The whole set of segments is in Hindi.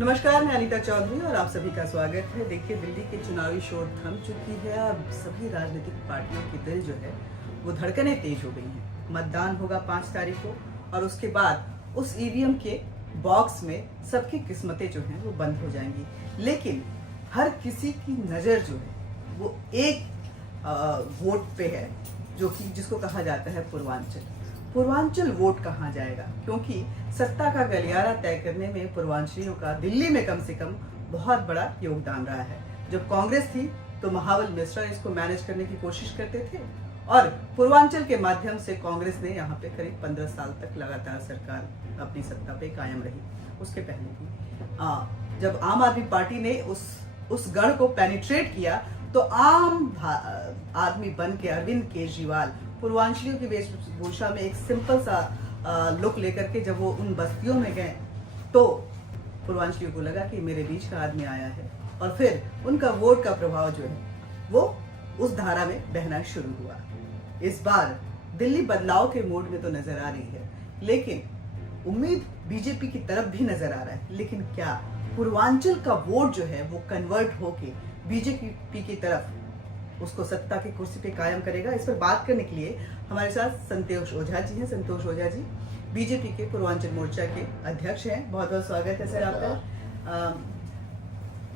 नमस्कार, मैं अनीता चौधरी और आप सभी का स्वागत है। देखिए, दिल्ली की चुनावी शोर थम चुकी है और सभी राजनीतिक पार्टियों की दिल जो है वो धड़कनें तेज हो गई हैं। मतदान होगा 5 तारीख को और उसके बाद उस ईवीएम के बॉक्स में सबकी किस्मतें जो हैं वो बंद हो जाएंगी। लेकिन हर किसी की नज़र जो है वो एक वोट पे है, जो कि जिसको कहा जाता है पूर्वांचल। पूर्वांचल वोट कहाँ जाएगा, क्योंकि सत्ता का गलियारा तय करने में पूर्वांचलियों का दिल्ली में कम से कम बहुत बड़ा योगदान रहा है। जब कांग्रेस थी तो महाबल मिश्रा इसको मैनेज करने की कोशिश करते थे और पूर्वांचल के माध्यम से कांग्रेस ने यहाँ पे करीब 15 साल तक लगातार सरकार अपनी सत्ता पे कायम रही। उसके पहले भी जब आम आदमी पार्टी ने उस गढ़ को पेनिट्रेट किया तो आम आदमी बन के अरविंद केजरीवाल पूर्वांचलियों की वेशभूषा में एक सिंपल सा लुक लेकर के जब वो उन बस्तियों में गए तो पूर्वांचलियों को लगा कि मेरे बीच का आदमी आया है और फिर उनका वोट का प्रभाव जो है वो उस धारा में बहना शुरू हुआ। इस बार दिल्ली बदलाव के मूड में तो नजर आ रही है, लेकिन उम्मीद बीजेपी की तरफ भी नजर आ रहा है। लेकिन क्या पूर्वांचल का वोट जो है वो कन्वर्ट होके बीजेपी की तरफ उसको सत्ता की कुर्सी पे कायम करेगा? इस पर बात करने के लिए हमारे साथ संतोष ओझा जी हैं। संतोष ओझा जी बीजेपी के पूर्वांचल मोर्चा के अध्यक्ष हैं। बहुत बहुत स्वागत है सर आपका।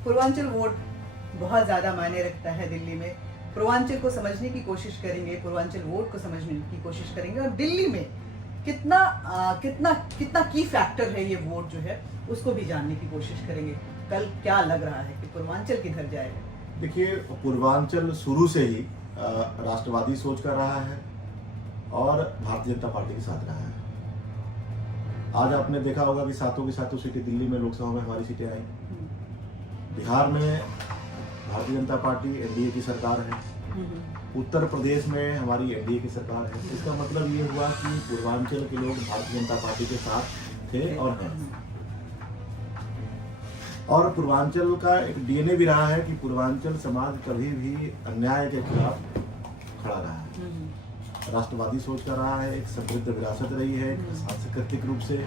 पूर्वांचल वोट बहुत ज्यादा मायने रखता है दिल्ली में। पूर्वांचल को समझने की कोशिश करेंगे, पूर्वांचल वोट को समझने की कोशिश करेंगे और दिल्ली में कितना की फैक्टर है ये वोट जो है उसको भी जानने की कोशिश करेंगे। कल क्या लग रहा है कि पूर्वांचल किधर जाएगा? देखिए, पूर्वांचल शुरू से ही राष्ट्रवादी सोच का रहा है और भारतीय जनता पार्टी के साथ रहा है। आज आपने देखा होगा कि सातों की सातों सीटें दिल्ली में लोकसभा में हमारी सीटें आई। बिहार में भारतीय जनता पार्टी एनडीए की सरकार है। उत्तर प्रदेश में हमारी एनडीए की सरकार है। इसका मतलब ये हुआ कि पूर्वांचल के लोग भारतीय जनता पार्टी के साथ थे और हैं। और पूर्वांचल का एक डीएनए भी रहा है कि पूर्वांचल समाज कभी भी अन्याय के खिलाफ खड़ा रहा है। राष्ट्रवादी सोच का रहा है, एक समृद्ध विरासत रही है, सांस्कृतिक रूप से,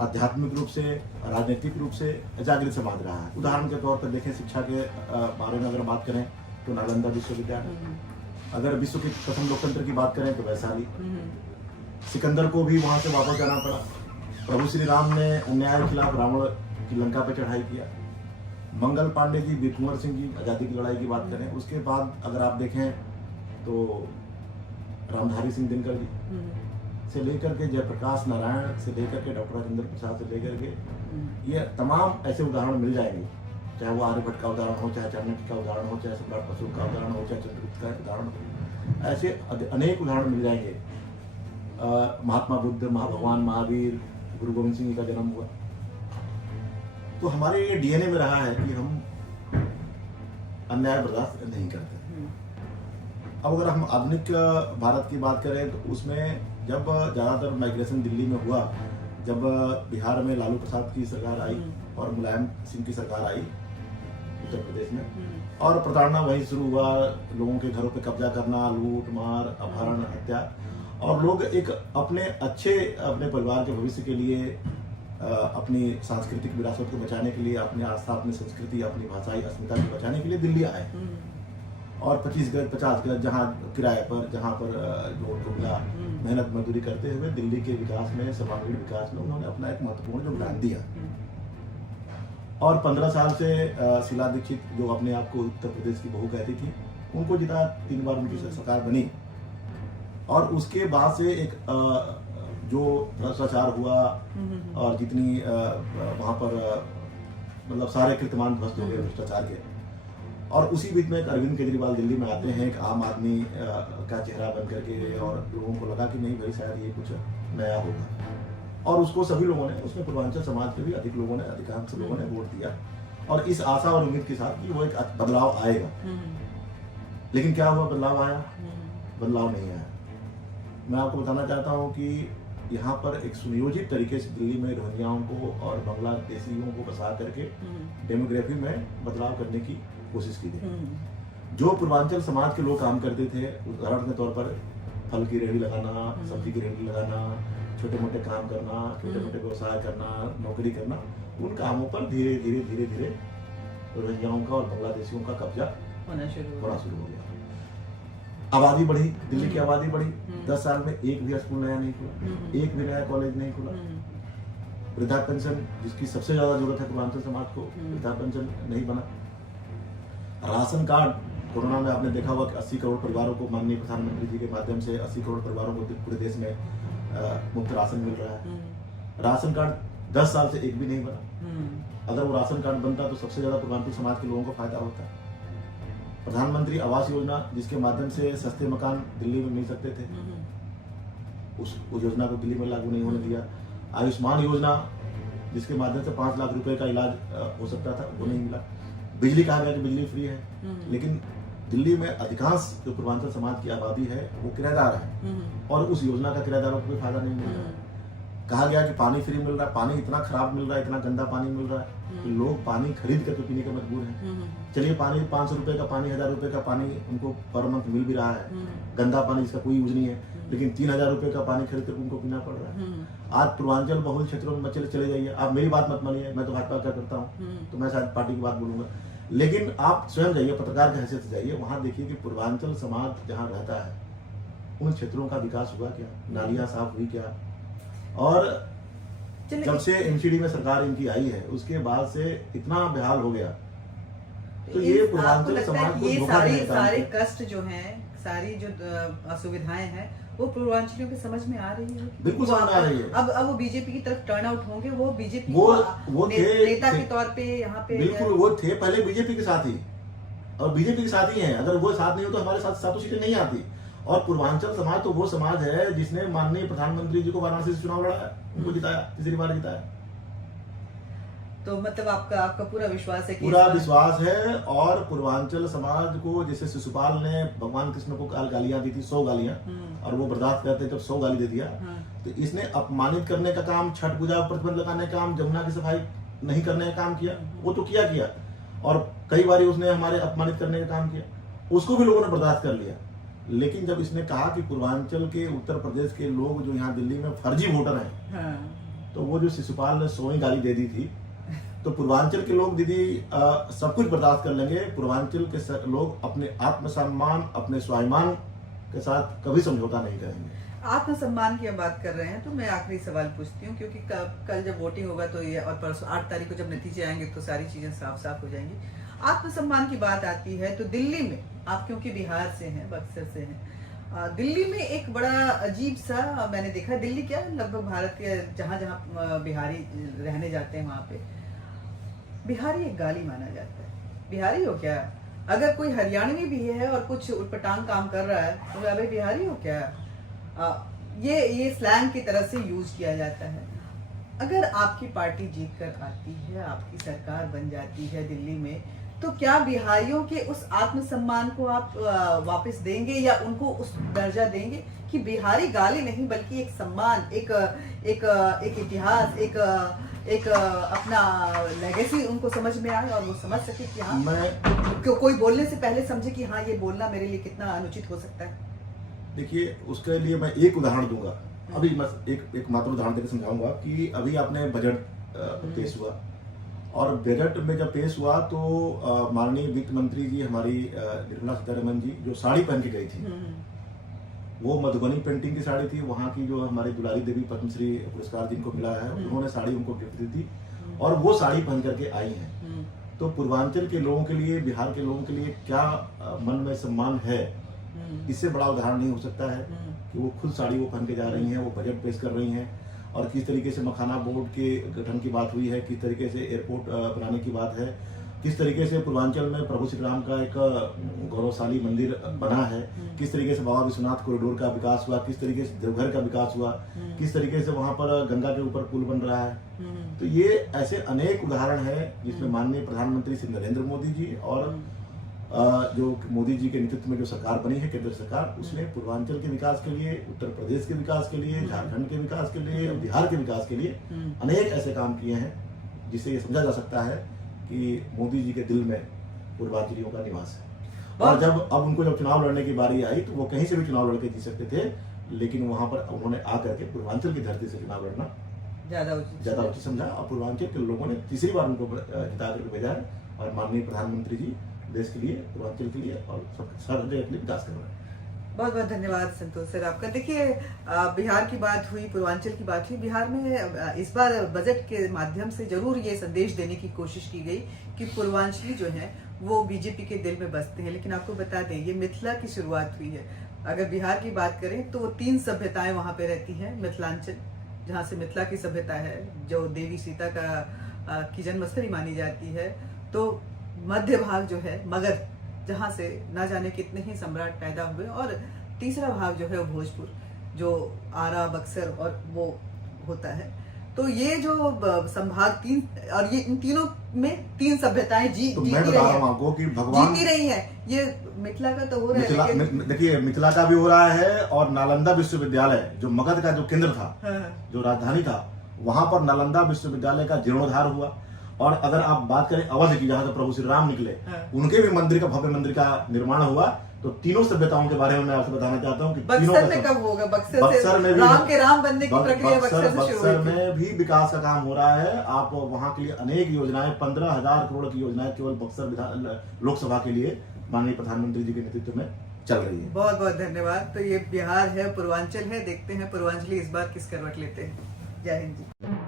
आध्यात्मिक रूप से, राजनीतिक रूप से जागृत समाज रहा है। उदाहरण के तौर पर देखें, शिक्षा के बारे में अगर बात करें तो नालंदा विश्वविद्यालय, अगर विश्व के प्रथम लोकतंत्र की बात करें तो वैशाली। सिकंदर को भी वहां से वापस जाना पड़ा। प्रभु श्री राम ने अन्याय के खिलाफ रावण की लंका पे चढ़ाई किया। मंगल पांडे जी, वीर कुंवर सिंह जी आजादी की लड़ाई की बात करें। उसके बाद अगर आप देखें तो रामधारी सिंह दिनकर जी से लेकर के जयप्रकाश नारायण से लेकर के डॉक्टर राजेंद्र प्रसाद से लेकर के ये तमाम ऐसे उदाहरण मिल जाएंगे। चाहे वो आर्यभट्ट का उदाहरण हो, चाहे चाणक्य का उदाहरण हो, चाहे सम्राट अशोक का उदाहरण हो, चाहे चंद्रगुप्त का उदाहरण हो, ऐसे अनेक उदाहरण मिल जाएंगे। महात्मा बुद्ध, भगवान महावीर, गुरु गोविंद सिंह का जन्म हुआ। तो हमारे ये डीएनए में रहा है कि हम अन्याय बर्दाश्त नहीं करते। अब अगर हम आधुनिक भारत की बात करें तो उसमें जब ज़्यादातर माइग्रेशन दिल्ली में हुआ, जब बिहार में लालू प्रसाद की सरकार आई और मुलायम सिंह की सरकार आई उत्तर प्रदेश में, और प्रताड़ना वहीं शुरू हुआ। लोगों के घरों पे कब्जा करना, लूट मार, अपहरण, हत्या, और लोग एक अपने परिवार के भविष्य के लिए, अपनी सांस्कृतिक विरासत को बचाने के लिए, अपनी आस्था, अपनी संस्कृति, अपनी भाषाई अस्मिता को बचाने के लिए दिल्ली आए। और 25 गज 50 गज जहाँ किराए पर, जहाँ पर जो दुबला मेहनत मजदूरी करते हुए दिल्ली के विकास में, सर्वांगीण विकास में उन्होंने अपना एक महत्वपूर्ण योगदान दिया। और 15 साल से शीला दीक्षित, जो अपने आप को उत्तर प्रदेश की बहू कहती थी, उनको जितना 3 बार उनकी सरकार बनी। और उसके बाद से एक जो भ्रष्टाचार हुआ और जितनी वहाँ पर मतलब सारे कीर्तिमान ध्वस्त हो गए भ्रष्टाचार के। और उसी बीच में एक अरविंद केजरीवाल दिल्ली में आते हैं, एक आम आदमी का चेहरा बन करके, और लोगों को लगा कि नहीं भाई शायद ये कुछ नया होगा। और उसको सभी लोगों ने, उसमें पूर्वांचल समाज के भी अधिकांश लोगों ने वोट दिया, और इस आशा और उम्मीद के साथ कि वो एक बदलाव आएगा। लेकिन क्या हुआ? बदलाव आया? बदलाव नहीं आया। मैं आपको बताना चाहता हूँ कि यहाँ पर एक सुनियोजित तरीके से दिल्ली में रोहिंग्याओं को और बांग्लादेशियों को बसा करके डेमोग्राफी में बदलाव करने की कोशिश की गई। जो पूर्वांचल समाज के लोग काम करते थे, उदाहरण के तौर पर फल की रेहड़ी लगाना, सब्जी की रेहड़ी लगाना, छोटे मोटे काम करना, छोटे मोटे व्यवसाय करना, नौकरी करना, उन कामों पर धीरे धीरे धीरे धीरे रोहिंग्याओं का और बांग्लादेशियों का कब्जा होना शुरू हो गया। आबादी बढ़ी, दिल्ली की आबादी बढ़ी, 10 साल में एक भी स्कूल नया नहीं खुला, एक भी नया कॉलेज नहीं खुला। वृद्धा पेंशन, जिसकी सबसे ज्यादा जरूरत है पूर्वांचल समाज को, वृद्धा पेंशन नहीं बना। राशन कार्ड, कोरोना में आपने देखा होगा कि 80 करोड़ परिवारों को माननीय प्रधानमंत्री जी के माध्यम से 80 करोड़ परिवारों को पूरे देश में मुफ्त राशन मिल रहा है। राशन कार्ड 10 साल से एक भी नहीं बना। अगर वो राशन कार्ड बनता तो सबसे ज्यादा पूर्वांचल समाज के लोगों को फायदा होता। प्रधानमंत्री आवास योजना, जिसके माध्यम से सस्ते मकान दिल्ली में मिल सकते थे, उस योजना को दिल्ली में लागू नहीं होने दिया। आयुष्मान योजना, जिसके माध्यम से 5 लाख रुपए का इलाज हो सकता था, वो नहीं मिला। बिजली, कहा गया कि बिजली फ्री है, लेकिन दिल्ली में अधिकांश जो पूर्वांचल समाज की आबादी है वो किराएदार है और उस योजना का किराएदारों को कोई फायदा नहीं मिल रहा है। कहा गया कि पानी फ्री मिल रहा है, पानी इतना खराब मिल रहा है, इतना गंदा पानी मिल रहा है कि लोग पानी खरीद करके पीने के मजबूर हैं। चलिए, पानी 500 रुपए का पानी, 1000 रुपए का पानी उनको पर मंथ मिल भी रहा है, गंदा पानी जिसका कोई यूज नहीं है, लेकिन 3000 रुपए का पानी खरीद कर उनको पीना पड़ रहा है। आज पूर्वांचल बहुल क्षेत्रों में चले जाइए, आप मेरी बात मत मानिए, मैं तो भाजपा का करता हूँ तो मैं शायद पार्टी की बात बोलूंगा, लेकिन आप स्वयं जाइए, पत्रकार की हैसियत से जाइए, वहां देखिए कि पूर्वांचल समाज जहाँ रहता है उन क्षेत्रों का विकास हुआ क्या, नालियां साफ हुई क्या। और जब से एमसीडी में सरकार इनकी आई है उसके बाद से इतना बेहाल हो गया। तो ये पूर्वांचल समाज को ये सारे कष्ट जो हैं, सारी जो असुविधाएं हैं, वो पूर्वांचलियों के समझ में आ रही है। बिल्कुल समझ में आ रही है। अब वो बीजेपी की तरफ टर्न आउट होंगे, वो बीजेपी वो नेता के तौर पे यहाँ पे बिल्कुल वो थे पहले बीजेपी के साथ ही, और बीजेपी के साथ ही हैं। अगर वो साथ नहीं हो तो हमारे साथ 7 सीटें नहीं आती। और पूर्वांचल समाज तो वो समाज है जिसने माननीय प्रधानमंत्री जी को वाराणसी से चुनाव लड़ा है, उनको जिताया, तीसरी बार जिताया। तो मतलब आपका पूरा विश्वास है कि पूरा विश्वास है। और पूर्वांचल समाज को, जैसे शिशुपाल ने भगवान कृष्ण को गालियां दी थी, 100 गालियां, और वो बर्दाश्त करते जब 100 गाली दे दिया, तो इसने अपमानित करने का काम, छठ पूजा पर प्रतिबंध लगाने का काम, जमुना की सफाई नहीं करने का काम किया, वो तो किया। और कई बार उसने हमारे अपमानित करने का काम किया, उसको भी लोगों ने बर्दाश्त कर लिया। लेकिन जब इसने कहा कि पूर्वांचल के, उत्तर प्रदेश के लोग जो यहाँ दिल्ली में फर्जी वोटर हैं, तो वो जो शिशुपाल ने 100 गाली दे दी थी, तो पूर्वांचल के लोग दीदी सब कुछ बर्दाश्त कर लेंगे। पूर्वांचल के लोग अपने आत्मसम्मान, अपने स्वाभिमान के साथ कभी समझौता नहीं करेंगे। आत्मसम्मान की हम बात कर रहे हैं तो मैं आखिरी सवाल पूछती हूँ, क्योंकि कल जब वोटिंग होगा तो ये, और परसों 8 तारीख को जब नतीजे आएंगे तो सारी चीजें साफ साफ हो जाएंगी। आत्मसम्मान की बात आती है तो दिल्ली में, आप क्योंकि बिहार से हैं, बक्सर से हैं, दिल्ली में एक बड़ा अजीब सा मैंने देखा, दिल्ली क्या लगभग भारत के जहाँ जहाँ बिहारी रहने जाते हैं वहाँ पे बिहारी एक गाली माना जाता है। बिहारी हो क्या? अगर कोई हरियाणवी भी है और कुछ उटपटांग काम कर रहा है तो भाई बिहारी हो क्या? ये स्लैंग की तरह से यूज किया जाता है। अगर आपकी पार्टी जीत कर आती है, आपकी सरकार बन जाती है दिल्ली में, तो क्या बिहारियों के उस आत्मसम्मान को आप वापस देंगे या उनको उस दर्जा देंगे कि बिहारी गाली नहीं बल्कि एक सम्मान, एक इतिहास, एक अपना लेगेसी उनको समझ में आए और वो समझ सके कि हाँ, कोई बोलने से पहले समझे कि हाँ ये बोलना मेरे लिए कितना अनुचित हो सकता है। देखिए, उसके लिए मैं एक उदाहरण दूंगा। अभी मैं एक मात्र उदाहरण देकर समझाऊंगा कि अभी आपने बजट पेश हुआ, और बजट में जब पेश हुआ तो माननीय वित्त मंत्री जी हमारी निर्मला सीतारमण जी जो साड़ी पहन के गई थी, वो मधुबनी पेंटिंग की साड़ी थी। वहाँ की जो हमारी दुलारी देवी पद्मश्री पुरस्कार जिनको मिला है, उन्होंने साड़ी उनको गिफ्ट दी थी और वो साड़ी पहन करके आई हैं। तो पूर्वांचल के लोगों के लिए, बिहार के लोगों के लिए क्या मन में सम्मान है, इससे बड़ा उदाहरण नहीं हो सकता है कि वो खुद साड़ी वो पहन के जा रही हैं, वो बजट पेश कर रही हैं, और किस तरीके से मखाना बोर्ड के गठन की बात हुई है, किस तरीके से एयरपोर्ट बनाने की बात है, किस तरीके से पूर्वांचल में प्रभु श्री राम का एक गौरवशाली मंदिर बना है, किस तरीके से बाबा विश्वनाथ कॉरिडोर का विकास हुआ, किस तरीके से देवघर का विकास हुआ, किस तरीके से वहां पर गंगा के ऊपर पुल बन रहा है। तो ये ऐसे अनेक उदाहरण है जिसमें माननीय प्रधानमंत्री श्री नरेंद्र मोदी जी और जो मोदी जी के नेतृत्व में जो सरकार बनी है, केंद्र सरकार, उसने पूर्वांचल के विकास के लिए, उत्तर प्रदेश के विकास के लिए, झारखंड के विकास के लिए, बिहार के विकास के लिए अनेक ऐसे काम किए हैं जिससे ये समझा जा सकता है कि मोदी जी के दिल में पूर्वांचलियों का निवास है। और जब उनको चुनाव लड़ने की बारी आई तो वो कहीं से भी चुनाव लड़के जीत सकते थे, लेकिन वहां पर उन्होंने आकर के पूर्वांचल की धरती से चुनाव लड़ना ज्यादा उचित समझा और पूर्वांचल के लोगों ने तीसरी बार उनको जिता करके भेजा है और माननीय प्रधानमंत्री जी देश के लिए, पूर्वांचल के लिए और सब जगह के लिए विकास कर रहे हैं। बहुत बहुत धन्यवाद संतोष सर आपका। देखिए बिहार की बात हुई, पूर्वांचल की बात हुई। बिहार में इस बार बजट के माध्यम से जरूर ये संदेश देने की कोशिश की गई कि पूर्वांचली जो है वो बीजेपी के दिल में बसते हैं। लेकिन आपको बता दें ये मिथिला की शुरुआत हुई है। अगर बिहार की बात करें तो वो 3 सभ्यताएं वहां पे रहती हैं। मिथिलांचल जहाँ से मिथिला की सभ्यता है, जो देवी सीता का की जन्मस्थली मानी जाती है। तो मध्य भाग जो है मगध, जहाँ से ना जाने कितने ही सम्राट पैदा हुए। और तीसरा भाग जो है वो भोजपुर, जो आरा, बक्सर और वो होता है। तो ये जो संभाग 3 और ये इन तीनों में 3 सभ्यताएं जीती रही है, आपको कि भगवान जीती रही है। ये मिथिला का तो हो रहा है, देखिए मिथिला का भी हो रहा है और नालंदा विश्वविद्यालय जो मगध का जो केंद्र था, जो राजधानी था, वहां पर नालंदा विश्वविद्यालय का जीर्णोद्धार हुआ। और अगर आप बात करें अवध की, जहां से प्रभु श्री राम निकले, उनके भी मंदिर का, भव्य मंदिर का निर्माण हुआ। तो तीनों सभ्यताओं के बारे में मैं आपसे बताना चाहता हूँ कि बक्सर में कब होगा? बक्सर में भी राम के राम बनने की प्रक्रिया बक्सर में भी विकास का काम हो रहा है। आप वहां के लिए अनेक योजनाएं, 15,000 करोड़ की योजनाएं केवल बक्सर लोकसभा के लिए माननीय प्रधानमंत्री जी के नेतृत्व में चल रही है। बहुत बहुत धन्यवाद। तो ये बिहार है, पूर्वांचल है। देखते हैं पूर्वांचली इस बार किस करवट लेते हैं। जय हिंद जी।